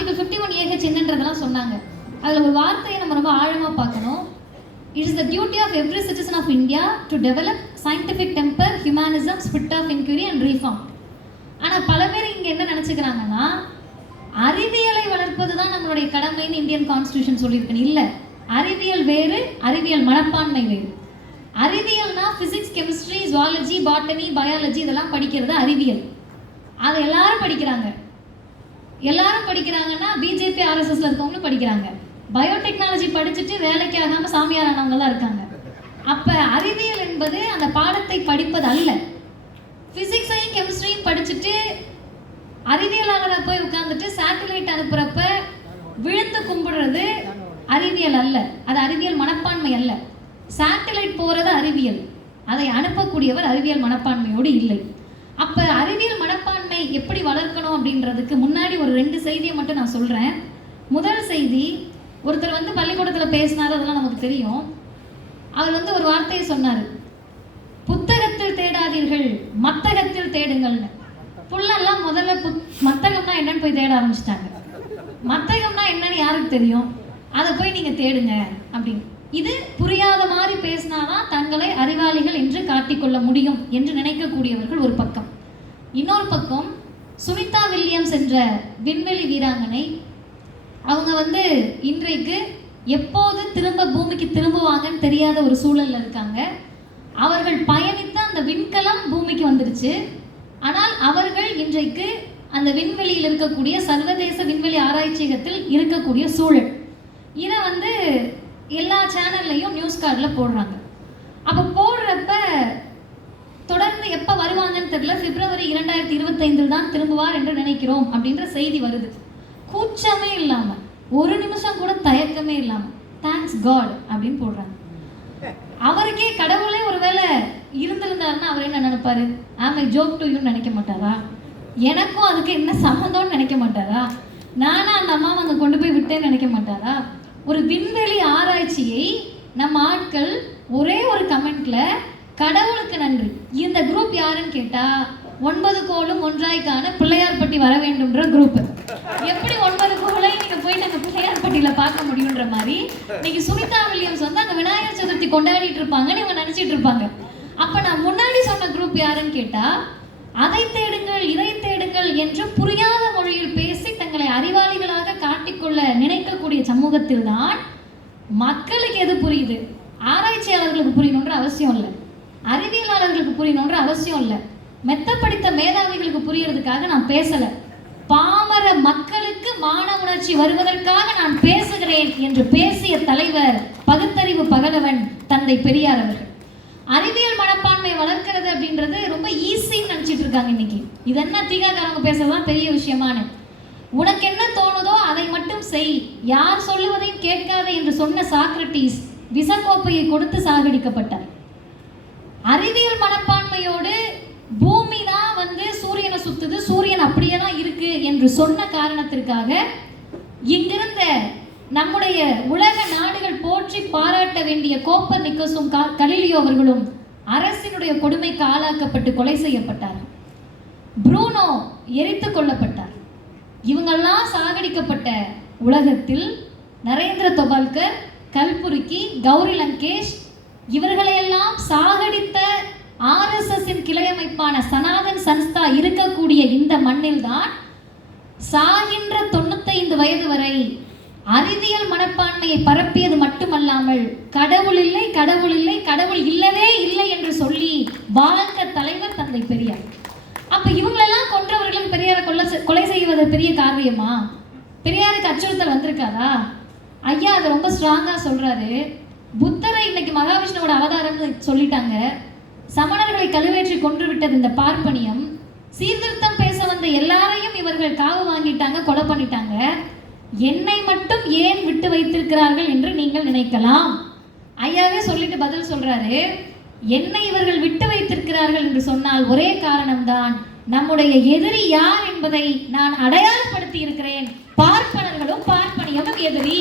Article 51AH என்னன்றதெல்லாம் சொன்னாங்க. அதில் ஒரு வார்த்தையை நம்ம ரொம்ப ஆழமாக பார்க்கணும். It is the duty of every citizen of India to develop scientific temper, humanism, spirit of inquiry and reform. ஆனால் பல பேர் இங்கே என்ன நினச்சிக்கிறாங்கன்னா, அறிவியலை வளர்ப்பது தான் நம்மளுடைய கடமைன்னு இந்தியன் கான்ஸ்டியூஷன் சொல்லியிருக்கேன். இல்லை, அறிவியல் வேறு, அறிவியல் மனப்பான்மை வேறு. அறிவியல்னா physics, chemistry, zoology, botany, biology இதெல்லாம் படிக்கிறது அறிவியல். அதை எல்லாரும் படிக்கிறாங்க. எல்லாரும் படிக்கிறாங்கன்னா பிஜேபி ஆர்எஸ்எஸ்ல இருக்கவங்களும் படிக்கிறாங்க. பயோடெக்னாலஜி படிச்சுட்டு வேலைக்கு ஆகாமல் சாமியார் ஆனவங்களாம் இருக்காங்க. அப்போ அறிவியல் என்பது அந்த பாடத்தை படிப்பது அல்ல. ஃபிசிக்ஸையும் கெமிஸ்ட்ரியும் படிச்சுட்டு அறிவியலாளராக போய் உட்காந்துட்டு சேட்டலைட் அனுப்புகிறப்ப விழுந்து கும்பிடுறது அறிவியல் அல்ல. அது அறிவியல் மனப்பான்மை அல்ல. சேட்டலைட் போகிறது அறிவியல், அதை அனுப்பக்கூடியவர் அறிவியல் மனப்பான்மையோடு இல்லை. அப்போ அறிவியல் மனப்பான்மை எப்படி வளர்க்கணும் அப்படின்றதுக்கு முன்னாடி ஒரு 2 செய்தியை மட்டும் நான் சொல்கிறேன். முதல் செய்தி, ஒருத்தர் வந்து பள்ளிக்கூடத்தில் பேசினார், அதெல்லாம் நமக்கு தெரியும். அவர் ஒரு வார்த்தையை சொன்னார், புத்தகத்தில் தேடாதீர்கள், மத்தகத்தில் தேடுங்கள்னு. புள்ளெல்லாம் முதல்ல மத்தகம்னா என்னன்னு போய் தேட ஆரம்பிச்சிட்டாங்க. மத்தகம்னா என்னன்னு யாருக்கு தெரியும்? அதை போய் நீங்கள் தேடுங்க அப்படின்னு. இது புரியாத மாதிரி பேசினாதான் தங்களை அறிவாளிகள் என்று காட்டிக்கொள்ள முடியும் என்று நினைக்கக்கூடியவர்கள் ஒரு பக்கம். இன்னொரு பக்கம் சுனிதா வில்லியம்ஸ் என்ற விண்வெளி வீராங்கனை, அவங்க இன்றைக்கு எப்போது திரும்ப பூமிக்கு திரும்புவாங்கன்னு தெரியாத ஒரு சூழல்ல இருக்காங்க. அவர்கள் பயணித்த அந்த விண்கலம் பூமிக்கு வந்துருச்சு. ஆனால் அவர்கள் இன்றைக்கு அந்த விண்வெளியில் இருக்கக்கூடிய சர்வதேச விண்வெளி ஆராய்ச்சியகத்தில் இருக்கக்கூடிய சூழல், இதை எல்லா சேனல்லையும் நியூஸ் கார்டில் போடுறாங்க. அப்போ போடுறப்ப தொடர்ந்து எப்போ வருவாங்கன்னு தெரியல, பிப்ரவரி 2025 தான் திரும்புவார் என்று நினைக்கிறோம் அப்படின்ற செய்தி வருது. கூச்சமே இல்லாமல், ஒரு நிமிஷம் கூட தயக்கமே இல்லாமல் தேங்க்ஸ் காட் அப்படின்னு போடுறாங்க. அவருக்கே கடவுளே ஒருவேளை இருந்திருந்தாருன்னா அவர் என்ன நினைப்பாரு? ஆமை ஜோக் டு யூன்னு நினைக்க மாட்டாரா? எனக்கும் அதுக்கு என்ன சம்மந்தம்னு நினைக்க மாட்டாரா? நானும் அந்த அம்மாவை அங்கே கொண்டு போய் விட்டேன்னு நினைக்க மாட்டாரா? ஒரு விண்வெளி ஆராய்ச்சியை நம்ம ஆட்கள் ஒரே ஒரு கமெண்ட்ல கடவுளுக்கு நன்றி. இந்த குரூப் யாருன்னு கேட்டா 9 கோளும் ஒன்றாய்க்கான பிள்ளையார்பட்டி வர வேண்டும்ன்ற குரூப். எப்படி 9 கோளை நீங்க போய் நாங்கள் பிள்ளையார்பட்டியில பார்க்க முடியுன்ற மாதிரி இன்னைக்கு சுனிதா வில்லியம்ஸ் அங்கே விநாயகர் சதுர்த்தி கொண்டாடிட்டு இருப்பாங்கன்னு இவங்க நினைச்சிட்டு இருப்பாங்க. அப்ப நான் முன்னாடி சொன்ன குரூப் யாருன்னு கேட்டா, அதை தேடுங்கள், இதை தேடுங்கள் என்று புரியாத மொழியில் பேசி தங்களை அறிவாளிகளாக காட்டிக்கொள்ள நினைக்கக்கூடிய சமூகத்தில் தான் மக்களுக்கு எது புரியுது? ஆராய்ச்சியாளர்களுக்கு புரியணுன்ற அவசியம் இல்லை, அறிவியலாளர்களுக்கு புரியணுன்ற அவசியம் இல்லை, மெத்த படித்த மேதாவிகளுக்கு புரியறதுக்காக நான் பேசல, பாமர மக்களுக்கு மான உணர்ச்சி வருவதற்காக நான் பேசுகிறேன் என்று பேசிய தலைவர் பகுத்தறிவு பகலவன் தந்தை பெரியார் அவர்கள். அறிவியல் மனப்பான்மை வளர்க்கிறது அப்படின்றது ரொம்ப ஈஸின்னு நினச்சிட்டு இருக்காங்க இன்னைக்கு. இது என்ன தீகாக்காரங்க பேசுறதுதான் பெரிய விஷயமான. உனக்கு என்ன தோணுதோ அதை மட்டும் செய், யார் சொல்லுவதையும் கேட்காதே என்று சொன்ன சாக்ரட்டிஸ் விசக்கோப்பையை கொடுத்து சாகடிக்கப்பட்டார். அறிவியல் மனப்பான்மையோடு பூமி தான் சூரியனை சுத்துது, சூரியன் அப்படியே தான் இருக்கு என்று சொன்ன காரணத்திற்காக இங்கிருந்த நம்முடைய உலக நாடுகள் போற்றி பாராட்ட வேண்டிய கோப்பர்நிக்கஸும் கலீலியோ அவர்களும் அரசினுடைய கொடுமைக்கு ஆளாக்கப்பட்டு கொலை செய்யப்பட்டார். ப்ரூனோ எரித்து கொல்லப்பட்டார். இவங்கெல்லாம் சாகடிக்கப்பட்ட உலகத்தில் நரேந்திர தொபால்கர், கல்புர்கி, கௌரி லங்கேஷ் இவர்களையெல்லாம் சாகடித்த ஆர்எஸ்எஸ்ஸின் கிளையமைப்பான சனாதன் சன்ஸ்தா இருக்கக்கூடிய இந்த மண்ணில் தான் சாகின்ற 95 வயது வரை அறிவியல் மனப்பான்மையை பரப்பியது மட்டுமல்லாமல் கடவுள் இல்லை, கடவுள் இல்லை, கடவுள் இல்லவே இல்லை என்று சொல்லி வாழ்ந்த தலைவர் தந்தை பெரியார். அப்ப இவங்களெல்லாம் கொன்றவர்களும் பெரியாரை கொலை செய்வது பெரிய காரியமா? பெரியாருக்கு அச்சுறுத்தல் வந்திருக்காதா? ஐயா அதை ரொம்ப ஸ்ட்ராங்கா சொல்றாரு. புத்தரை இன்னைக்கு மகாவிஷ்ணுவோட அவதாரம்னு சொல்லிட்டாங்க. சமணர்களை கழுவேற்றி கொன்று விட்டது இந்த பார்ப்பனியம். சீர்திருத்தம் பேச வந்த எல்லாரையும் இவர்கள் காவு வாங்கிட்டாங்க, கொலை பண்ணிட்டாங்க. என்னை மட்டும் ஏன் விட்டு வைத்திருக்கிறார்கள் என்று நீங்கள் நினைக்கலாம். ஐயாவே சொல்லிட்டு பதில் சொல்றாரு, என்னை இவர்கள் விட்டு வைத்திருக்கிறார்கள் என்று சொன்னால் ஒரே காரணம்தான், நம்முடைய எதிரி யார் என்பதை நான் அடையாளப்படுத்தி இருக்கிறேன். பார்ப்பனர்களும் பார்ப்பனியமும் எதிரி.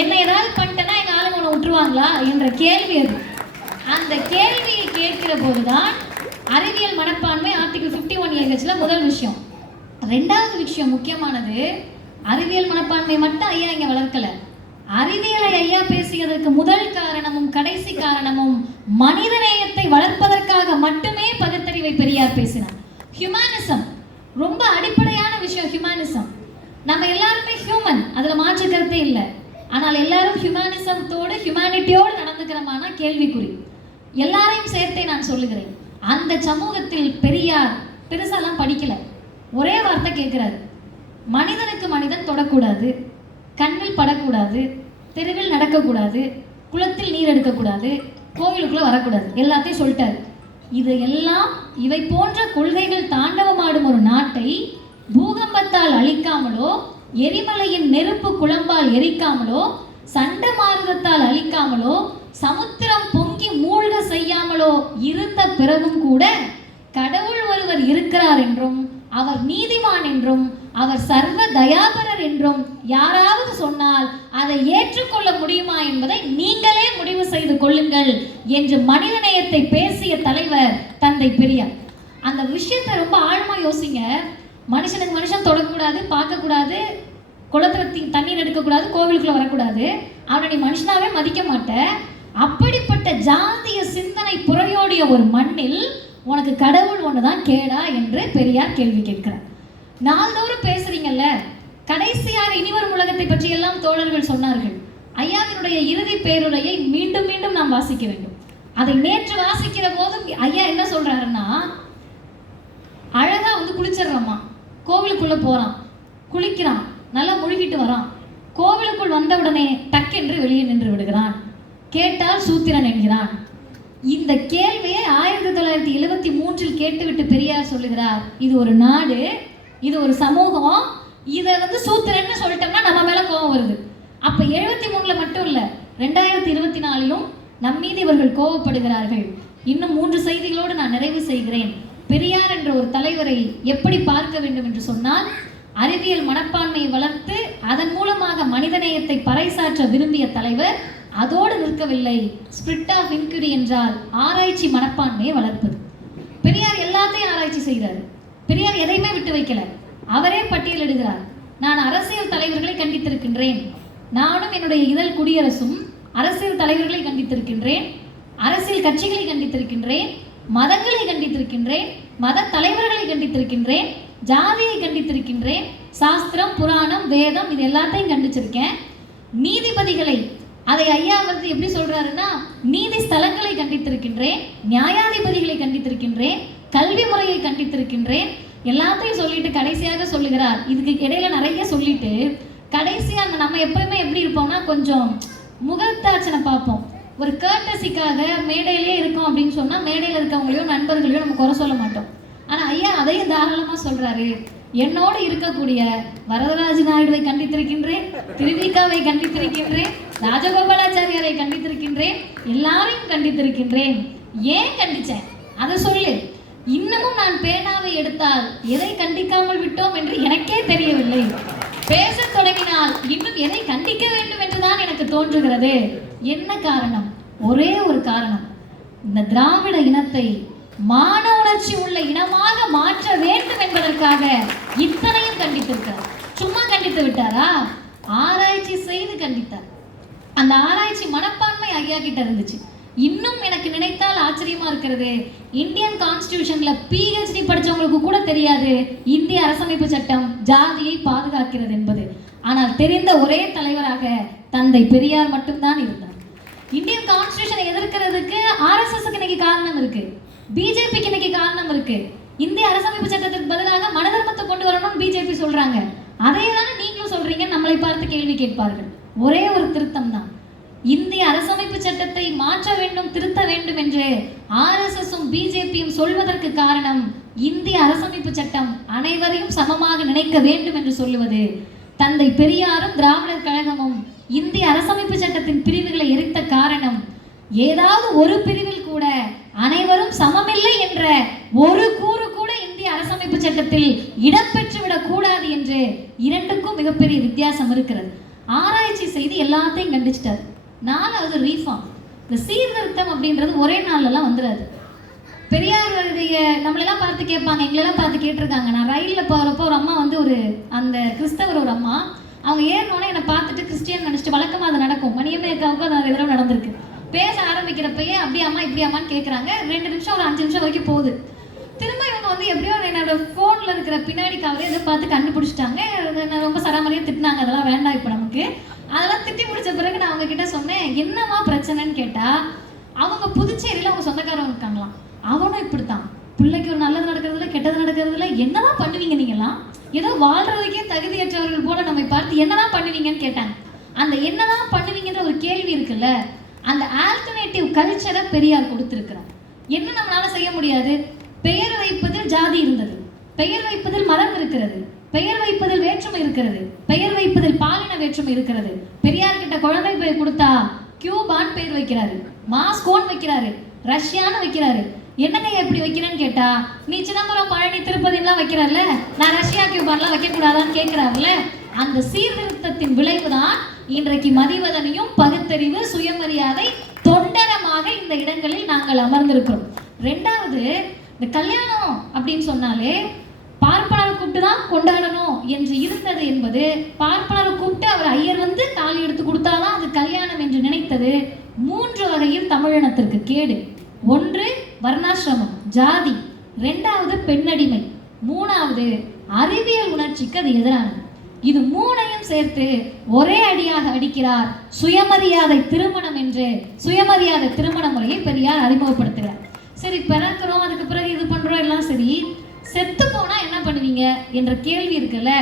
என்னை ஏதாவது பண்ணிட்டேன்னா எங்க ஆளுங்க உன்னை விட்டுருவாங்களா என்ற கேள்வி அது. அந்த கேள்வியை கேட்கிற போதுதான் அறிவியல் மனப்பான்மை ஆர்டிகல் 51AHல முதல் விஷயம். ரெண்டாவது விஷயம் முக்கியமானது, அறிவியல் மனப்பான்மை மட்டும் ஐயா இங்க வளர்க்கல. அறிவியலை ஐயா பேசியதற்கு முதல் காரணமும் கடைசி காரணமும் மனிதநேயத்தை வளர்ப்பதற்காக மட்டுமே பகுத்தறிவை பெரியார் பேசினார். ஹியூமனிசம் ரொம்ப அடிப்படையான விஷயம். ஹியூமனிசம் நம்ம எல்லாருமே ஹியூமன், அதுல மாற்று கருத்தே இல்லை. ஆனால் எல்லாரும் ஹியூமனிசத்தோடு ஹியூமனிட்டியோடு நடந்துக்கிறோமானா கேள்விக்குறி. எல்லாரையும் சேர்த்தே நான் சொல்லுகிறேன். அந்த சமூகத்தில் பெரியார் பெருசாலாம் படிக்கல, ஒரே வார்த்தை கேட்கிறாரு, மனிதனுக்கு மனிதன் தொடக்கூடாது, கண்ணில் படக்கூடாது, தெருவில் நடக்கக்கூடாது, குளத்தில் நீர் எடுக்கக்கூடாது, கோவிலுக்குள்ள வரக்கூடாது, எல்லாத்தையும் சொல்லிட்டாரு. இது எல்லாம் இவை போன்ற கொள்கைகள் தாண்டவமாடும் ஒரு நாட்டை பூகம்பத்தால் அழிக்காமலோ, எரிமலையின் நெருப்பு குழம்பால் எரிக்காமலோ, சண்ட மாறுதத்தால் அழிக்காமலோ, சமுத்திரம் பொங்கி மூழ்க செய்யாமலோ இருந்த பிறகும் கூட கடவுள் ஒருவர் இருக்கிறார் என்றும், அவர் நீதிமான் என்றும், அவர் சர்வ தயாபரர் என்றும் யாராவது சொன்னால் அதை ஏற்றுக்கொள்ள முடியுமா என்பதை நீங்களே முடிவு செய்து கொள்ளுங்கள் என்று மனிதநேயத்தை பேசிய தலைவர் தந்தை பெரியார். அந்த விஷயத்தை ரொம்ப ஆழமா யோசிங்க. மனுஷனுக்கு மனுஷன் தொடக்கூடாது, பார்க்கக்கூடாது, குளத்துல தண்ணீர் எடுக்கக்கூடாது, கோவிலுக்குள்ள வரக்கூடாது, அவனை நீ மனுஷனாவே மதிக்க மாட்ட. அப்படிப்பட்ட ஜாதிய சிந்தனை புறையோடிய ஒரு மண்ணில் உனக்கு கடவுள் ஒண்ணுதான் கேடா என்று பெரியார் கேள்வி கேட்கிறார். நாள்தோறும் பேசுறீங்கல்ல, கடைசியாக இனிவரும் உலகத்தை பற்றி எல்லாம் தோழர்கள் சொன்னார்கள். ஐயாவினுடைய இறுதி பேருரையை மீண்டும் மீண்டும் நாம் வாசிக்க வேண்டும். அதை நேற்று வாசிக்கிற போதும் ஐயா என்ன சொல்றாருன்னா, அழகா குளிச்சிடுறோமா, கோவிலுக்குள்ள போறான், குளிக்கிறான், நல்லா முழுகிட்டு வரான், கோவிலுக்குள் வந்தவுடனே டக்கென்று வெளியே நின்று விடுகிறான், கேட்டால் சூத்திரன் என்கிறான். இந்த கேள்வியை 1973 கேட்டுவிட்டு பெரியார் சொல்லுகிறார், இது ஒரு நாடு, இது ஒரு சமூகம், இதை சூத்திரன்னு சொல்லிட்டோம்னா நம்ம மேல கோபம் வருது. அப்ப 73 மட்டும் இல்ல, 2024 நம் மீது இவர்கள் கோபப்படுகிறார்கள். இன்னும் 3 செய்திகளோடு நான் நிறைவு செய்கிறேன். பெரியார் என்ற ஒரு தலைவரை எப்படி பார்க்க வேண்டும் என்று சொன்னால், அறிவியல் மனப்பான்மையை வளர்த்து அதன் மூலமாக மனிதநேயத்தை பறைசாற்ற விரும்பிய தலைவர். அதோடு நிற்கவில்லை. ஸ்பிரிட் ஆஃப் இன்குரி என்றால் ஆராய்ச்சி மனப்பான்மையை வளர்ப்பது. பெரியார் எல்லாத்தையும் ஆராய்ச்சி செய்கிறார். பெரியார் எதையுமே விட்டு வைக்கல. அவரே பட்டியலிடுகிறார். நான் அரசியல் தலைவர்களை கண்டித்திருக்கின்றேன், நானும் என்னுடைய இதழ் குடியரசும் அரசியல் தலைவர்களை கண்டித்திருக்கின்றேன், அரசியல் கட்சிகளை கண்டித்திருக்கின்றேன், மதங்களை கண்டித்திருக்கின்றேன், மத தலைவர்களை கண்டித்திருக்கின்றேன், ஜாதியை கண்டித்திருக்கின்றேன், சாஸ்திரம் புராணம் வேதம் இது எல்லாத்தையும் கண்டிச்சிருக்கேன். நீதிபதிகளை, அதை ஐயா எப்படி சொல்றாருன்னா, நீதி ஸ்தலங்களை கண்டித்திருக்கின்றேன், நியாயாதிபதிகளை கண்டித்திருக்கின்றேன், கல்வி முறையை கண்டித்திருக்கின்றேன், எல்லாத்தையும் சொல்லிட்டு கடைசியாக சொல்லுகிறார். இதுக்கு இடையில நிறைய சொல்லிட்டு கடைசியாக நம்ம எப்பவுமே எப்படி இருப்போம்னா, கொஞ்சம் முகத்தாச்சனை பார்ப்போம். ஒரு கர்டசிக்காக மேடையிலே இருக்கோம் அப்படின்னு சொன்னா மேடையில் இருக்கவங்களையோ நண்பர்களையோ நம்ம குறை சொல்ல மாட்டோம். ஆனா ஐயா அதையும் தாராளமா சொல்றாரு. என்னோடு இருக்கக்கூடிய வரதராஜ நாயுடுவை கண்டித்திருக்கின்றேன், திருவிகாவை கண்டித்திருக்கின்றேன், ராஜகோபாலாச்சாரியாரை கண்டித்திருக்கின்றேன், எல்லாரையும் கண்டித்திருக்கின்றேன். ஏன் கண்டிச்சேன் அதை சொல்லு. இன்னமும் நான் பேனாவை எடுத்தால் எதை கண்டிக்காமல் விட்டோம் என்று எனக்கே தெரியவில்லை. பேச தொடங்கினால் இன்னும் எதை கண்டிக்க வேண்டும் என்றுதான் எனக்கு தோன்றுகிறது. என்ன காரணம்? ஒரே ஒரு காரணம், இந்த திராவிட இனத்தை மான உணர்ச்சி உள்ள இனமாக மாற்ற வேண்டும் என்பதற்காக இத்தனையும் கண்டித்திருக்கிறார். சும்மா கண்டித்து விட்டாரா? ஆராய்ச்சி செய்து கண்டித்தார். அந்த ஆராய்ச்சி மனப்பான்மை ஐயா கிட்ட இருந்துச்சு. இன்னும் எனக்கு நினைத்தால் ஆச்சரியமா இருக்கிறது, இந்தியன் கான்ஸ்டிடியூஷன்ல PhD படிச்சவங்களுக்கு கூட தெரியாது இந்திய அரசமைப்பு சட்டம் ஜாதியை பாதுகாக்கிறது என்பது. ஆனால் தெரிந்த ஒரே தலைவராக தந்தை பெரியார் மட்டும்தான் இருந்தார். இந்தியன் கான்ஸ்டிடியூஷனை எதிர்க்கிறதுக்கு RSSக்கு இன்னைக்கு காரணம் இருக்கு, பிஜேபிக்கு இன்னைக்கு காரணம் இருக்கு. இந்திய அரசமைப்பு சட்டத்துக்கு பதிலாக மன தர்மத்தை கொண்டு வரணும்னு பிஜேபி சொல்றாங்க. அதே தானே நீங்களும் சொல்றீங்க. நம்மளை பார்த்து கேள்வி கேட்பார்கள். ஒரே ஒரு திருத்தம் தான், இந்திய அரசமைப்பு சட்டத்தை மாற்ற வேண்டும், திருத்த வேண்டும் என்று RSSும் பிஜேபியும் சொல்வதற்கு காரணம், இந்திய அரசமைப்பு சட்டம் அனைவரையும் சமமாக நினைக்க வேண்டும் என்று சொல்லுவது. தந்தை பெரியாரும் திராவிடர் கழகமும் இந்திய அரசமைப்பு சட்டத்தின் பிரிவுகளை எரித்த காரணம், ஏதாவது ஒரு பிரிவில் கூட அனைவரும் சமமில்லை என்ற ஒரு கூறு கூட இந்திய அரசமைப்பு சட்டத்தில் இடம்பெற்றுவிடக் கூடாது என்று. இரண்டுக்கும் மிகப்பெரிய வித்தியாசம் இருக்கிறது. ஆராய்ச்சி செய்து எல்லாத்தையும் கண்டிச்சிட்டார். 4வது ரீஃபார்ம். இந்த சீர்திருத்தம் அப்படின்றது ஒரே நாள்லாம் வந்துடாது. பெரியார் நம்மளெல்லாம் பார்த்து கேட்பாங்க, எங்களெல்லாம் பார்த்து கேட்டிருக்காங்க. நான் ரயிலில் போகிறப்போ ஒரு அம்மா வந்து அந்த கிறிஸ்தவர் ஒரு அம்மா, அவங்க ஏறினோடனே என்னை பார்த்துட்டு கிறிஸ்டியன் நினச்சிட்டு, வழக்கமாக அது நடக்கும், மணியம்மை அக்காவுக்கும் அது எதிராக நடந்திருக்கு. பேச ஆரம்பிக்கிறப்பயே அப்படி அம்மா இப்படி அம்மான்னு கேட்குறாங்க. 2 நிமிஷம் ஒரு 5 நிமிஷம் வரைக்கும் போகுது. திரும்ப இவங்க வந்து எப்படியோ என்னோட ஃபோனில் இருக்கிற பின்னாடி கவரே எதை பார்த்து கண்டுபிடிச்சிட்டாங்க. ரொம்ப சராமரியாக திட்டினாங்க, அதெல்லாம் வேண்டாம் இப்போ நமக்கு. அதெல்லாம் திட்டி முடிச்ச பிறகு நான் அவங்க கிட்ட சொன்னேன், என்னம்மா பிரச்சனைன்னு கேட்டால், அவங்க புதுச்சேரியில் அவங்க சொந்தக்காரங்க இருக்காங்களாம். அவனும் இப்படித்தான், பிள்ளைக்கு ஒரு நல்லது நடக்கிறதுல கெட்டது நடக்கிறதுல என்னதான் பண்ணுவீங்க நீங்களாம், ஏதோ வாழ்றதுக்கே தகுதியற்றவர்கள் போல நம்மை பார்த்து என்னதான் பண்ணுவீங்கன்னு கேட்டாங்க. அந்த என்னதான் பண்ணுவீங்கன்ற ஒரு கேள்வி இருக்குல்ல, அந்த ஆல்டர்னேட்டிவ் கல்ச்சரை பெரியார் கொடுத்திருக்கிறார். என்ன நம்மளால செய்ய முடியாது? பெயர் வைப்பதில் ஜாதி இருந்தது, பெயர் வைப்பதில் மதம் இருக்கிறது, பெயர் வைப்பதில் வேற்றுமை இருக்கிறது, பெயர் வைப்பதில் பாலின வேற்றுமை இருக்கிறது. பெரியார் கிட்ட குழந்தை பெயர் கொடுத்தா கியூபான் பேர் வைக்கிறாரு, மாஸ்கோன்னு வைக்கிறாரு, ரஷ்யான்னு வைக்கிறாரு. என்னங்க எப்படி வைக்கிறேன்னு கேட்டா, நீ சிதம்பரம் பழனி திருப்பதிலாம் வைக்கிறார்ல, நான் ரஷ்யா கியூபான்லாம் வைக்கக்கூடாதான்னு கேட்கிறாருல்ல. அந்த சீர்திருத்தத்தின் விளைவுதான் இன்றைக்கு மதிவதனையும் பகுத்தறிவு சுயமரியாதை தொண்டரமாக இந்த இடங்களில் நாங்கள் அமர்ந்திருக்கிறோம். 2வது, இந்த கல்யாணம் அப்படின்னு சொன்னாலே பார்ப்பனரை கூப்பிட்டு தான் கொண்டாடணும் என்று இருந்தது என்பது, பார்ப்பனரை கூப்பிட்டு அவர் ஐயர் வந்து தாலி எடுத்து கொடுத்தாதான் அது கல்யாணம் என்று நினைத்தது 3 வகையில் தமிழினத்திற்கு கேடு. 1 வர்ணாசிரமம் ஜாதி, 2வது பெண்ணடிமை, 3வது அறிவியல் உணர்ச்சிக்கு அது எதிரானது. இது 3ஐயும் சேர்த்து ஒரே அடியாக அடிக்கிறார் சுயமரியாதை திருமணம் என்று சுயமரியாதை திருமண முறையை பெரியார் அறிமுகப்படுத்துகிறார். சரி, பிறக்கிறோம், அதுக்கு பிறகு இது பண்றோம் எல்லாம் சரி, செத்து போனா என்ன பண்ணுவீங்க என்ற கேள்வி இருக்குல்ல.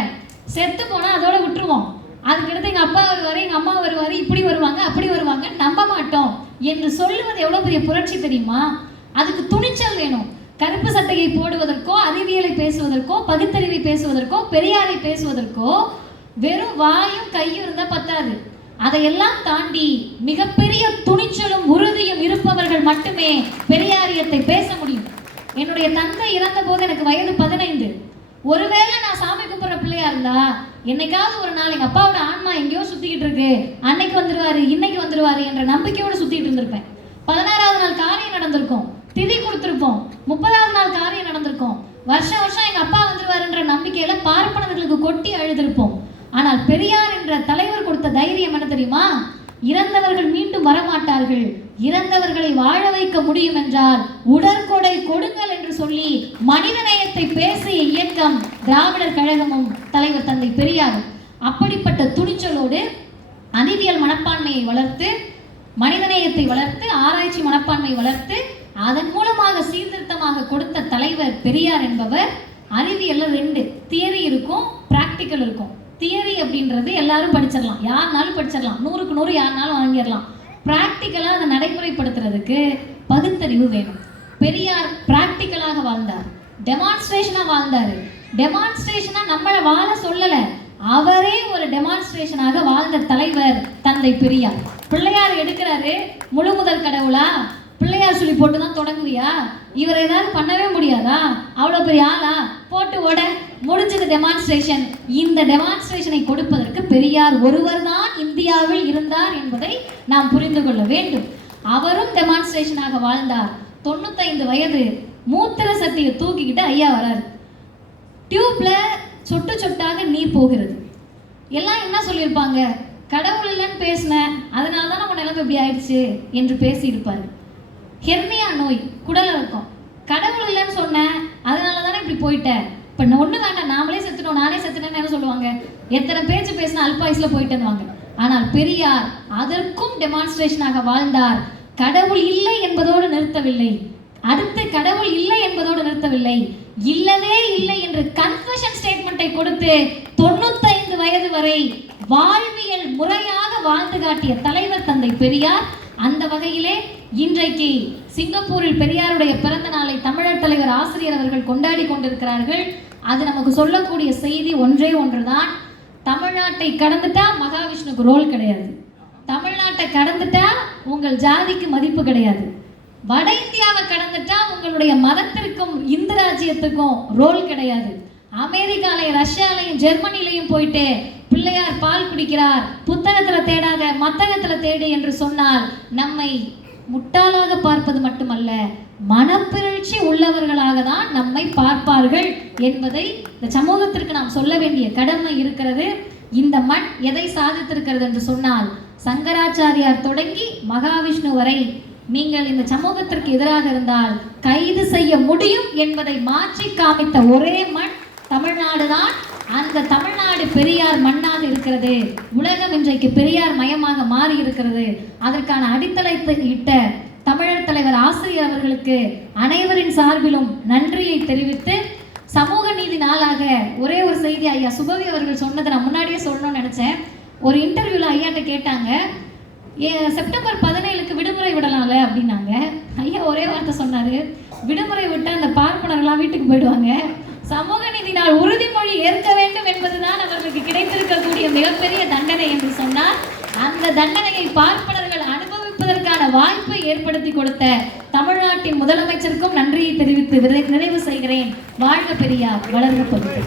செத்து போனா அதோட விட்டுருவோம், அதுக்கடுத்து எங்க அப்பா வருவாரு, எங்க அம்மா வருவாரு, இப்படி வருவாங்க அப்படி வருவாங்க, நம்ப மாட்டோம் என்று சொல்லுவது எவ்வளவு பெரிய புரட்சி தெரியுமா? அதுக்கு துணிச்சல் வேணும். கருப்பு சட்டையை போடுவதற்கோ, அறிவியலை பேசுவதற்கோ, பகுத்தறிவை பேசுவதற்கோ, பெரியாரை பேசுவதற்கோ வெறும் வாயும் கையும் இருந்தா பத்தாது. அதையெல்லாம் தாண்டி மிகப்பெரிய துணிச்சலும் உறுதியும் இருப்பவர்கள் மட்டுமே பெரியாரியத்தை பேச முடியும். என்னுடைய தந்தை இறந்த போது எனக்கு வயது 15. ஒருவேளை நான் சாமி கும்பிட்ற பிள்ளையா இருந்தா, என்னைக்காவது ஒரு நாள் எங்க அப்பாவோட ஆன்மா எங்கேயோ சுத்திக்கிட்டு இருக்கு, அன்னைக்கு வந்துருவாரு இன்னைக்கு வந்துருவாரு என்ற நம்பிக்கையோடு சுத்திட்டு இருந்திருப்பேன். 16வது நாள் காரியம் நடந்திருக்கும், திதி கொடுத்திருப்போம், 30வது நாள் காரியம் நடந்திருக்கும், வருஷம் வருஷம் எங்க அப்பா வந்துருவாருன்ற நம்பிக்கையில பார்ப்பனர்களுக்கு கொட்டி அழுதிருப்போம். ஆனால் பெரியார் என்ற தலைவர் கொடுத்த தைரியம் என்ன தெரியுமா? இறந்தவர்கள் மீண்டும் வரமாட்டார்கள், இறந்தவர்களை வாழ வைக்க முடியும் என்றால் உடற்கொடை கொடுங்கள் என்று சொல்லி மனிதநேயத்தை பேசிய இயக்கம் திராவிடர் கழகமும் தலைவர் தந்தை பெரியாரும். அப்படிப்பட்ட துணிச்சலோடு அறிவியல் மனப்பான்மையை வளர்த்து, மனிதநேயத்தை வளர்த்து, ஆராய்ச்சி மனப்பான்மையை வளர்த்து, அதன் மூலமாக சீர்திருத்தமாக கொடுத்த தலைவர் பெரியார் என்பவர். அறிவியல்ல 2 தியரி இருக்கும், பிராக்டிக்கல் இருக்கும். தியரி அப்படின்றது எல்லாரும் படிச்சிடலாம், யாருனாலும் படிச்சிடலாம், 100க்கு 100 யாருனாலும் வாங்கிடலாம். பிராக்டிக்கலாக அதை நடைமுறைப்படுத்துறதுக்கு பகுத்தறிவு வேணும். பெரியார் பிராக்டிக்கலாக வாழ்ந்தார், டெமான்ஸ்ட்ரேஷனாக வாழ்ந்தார். டெமான்ஸ்ட்ரேஷனாக நம்மளை வாழ சொல்லலை, அவரே ஒரு டெமான்ஸ்ட்ரேஷனாக வாழ்ந்த தலைவர் தந்தை பெரியார். பிள்ளையார் எடுக்கிறாரு, முழு முதல் கடவுளா? பிள்ளையார் சொல்லி போட்டு தான் தொடங்குவியா? இவர் ஏதாவது பண்ணவே முடியாதா? அவ்வளோ பெரிய ஆளா? போட்டு ஓட முடிஞ்சது டெமான்ஸ்ட்ரேஷன். இந்த டெமான்ஸ்ட்ரேஷனை கொடுப்பதற்கு பெரியார் ஒருவர் தான் இந்தியாவில் இருந்தார் என்பதை நாம் புரிந்து கொள்ள வேண்டும். அவரும் டெமான்ஸ்ட்ரேஷனாக வாழ்ந்தார். 95 வயது, மூத்திர சட்டியை தூக்கிக்கிட்டு ஐயா வராரு. டியூப்ல சொட்டு சொட்டாக நீர் போகிறது. எல்லாம் என்ன சொல்லியிருப்பாங்க? கடவுள் இல்லைன்னு பேசினேன், அதனால தான் நம்ம நிலைமை இப்படி ஆயிடுச்சு என்று பேசியிருப்பாரு. ஹெர்னியா நோய், குடல் இருக்கும், கடவுள் இல்லைன்னு சொன்னேன், அதனால தானே இப்படி போயிட்டேன். இப்போ ஒன்று வேண்டாம், நாமளே செத்துனோம், நானே செத்துனேன்னு என்ன சொல்லுவாங்க? எத்தனை பேச்சு பேசினா அல்பாயுஸ்ல போயிட்டேன்னு. ஆனால் பெரியார் அதற்கும் டெமான்ஸ்ட்ரேஷனாக வாழ்ந்தார். கடவுள் இல்லை என்பதோடு நிறுத்தவில்லை, அடுத்து கடவுள் இல்லை என்பதோடு நிறுத்தவில்லை, இல்லவே இல்லை என்று கன்ஃபெஷன் ஸ்டேட்மெண்ட்டை கொடுத்து 95 வயது வரை வாழ்வியல் முறையாக வாழ்ந்து காட்டிய தலைவர் தந்தை பெரியார். அந்த வகையிலே இன்றைக்கு சிங்கப்பூரில் பெரியாருடைய பிறந்த நாளை தமிழர் தலைவர் ஆசிரியர் அவர்கள் கொண்டாடி கொண்டிருக்கிறார்கள். அது நமக்கு சொல்லக்கூடிய செய்தி ஒன்றே ஒன்றுதான். தமிழ்நாட்டை கடந்துட்டா மகாவிஷ்ணுக்கு ரோல் கிடையாது, தமிழ்நாட்டை கடந்துட்டா உங்கள் ஜாதிக்கு மதிப்பு கிடையாது, வட இந்தியாவை கடந்துட்டா உங்களுடைய மதத்திற்கும் இந்து ராஜ்யத்துக்கும் ரோல் கிடையாது. அமெரிக்காலையும் ரஷ்யாலையும் ஜெர்மனிலையும் போயிட்டு பிள்ளையார் பால் குடிக்கிறார், புத்தகத்துல தேடாத மத்தகத்துல தேடு என்று சொன்னால் நம்மை முட்டாளாக பார்ப்பது மட்டுமல்ல, மனப்பிறழ்ச்சி உள்ளவர்களாக தான் நம்மை பார்ப்பார்கள் என்பதை இந்த சமூகத்திற்கு நாம் சொல்ல வேண்டிய கடமை இருக்கிறது. இந்த மண் எதை சாதித்திருக்கிறது என்று சொன்னால், சங்கராச்சாரியார் தொடங்கி மகாவிஷ்ணு வரை நீங்கள் இந்த சமூகத்திற்கு எதிராக இருந்தால் கைது செய்ய முடியும் என்பதை மாற்றி காமித்த ஒரே மண் தமிழ்நாடு தான். அந்த தமிழ்நாடு பெரியார் மண்ணாக இருக்கிறது. உலகம் இன்றைக்கு பெரியார் மயமாக மாறி இருக்கிறது. அதற்கான அடித்தளத்தை இட்ட தமிழர் தலைவர் ஆசிரியர் அவர்களுக்கு அனைவரின் சார்பிலும் நன்றியை தெரிவித்து, சமூக நீதி நாளாக ஒரே ஒரு செய்தி ஐயா சுபவி அவர்கள் சொன்னதை நான் முன்னாடியே சொல்லணும்னு நினைச்சேன். ஒரு இன்டர்வியூல ஐயாட்ட கேட்டாங்க, செப்டம்பர் 17க்கு விடுமுறை விடலாம்ல அப்படின்னாங்க. ஐயா ஒரே வார்த்தை சொன்னாரு, விடுமுறை விட்டு அந்த பார்ப்பனர்கள்லாம் வீட்டுக்கு போயிடுவாங்க. சமூக நீதி நாள் உறுதிமொழி ஏற்க வேண்டும் என்பதுதான் அவர்களுக்கு கிடைத்திருக்கக்கூடிய மிகப்பெரிய தண்டனை என்று சொன்னார். அந்த தண்டனையை பார்ப்பனர்கள் அனுபவிப்பதற்கான வாய்ப்பை ஏற்படுத்தி கொடுத்த தமிழ்நாட்டின் முதலமைச்சருக்கும் நன்றியை தெரிவித்து நிறைவு செய்கிறேன். வாழ்க பெரியார், வளர்க பெரியார்.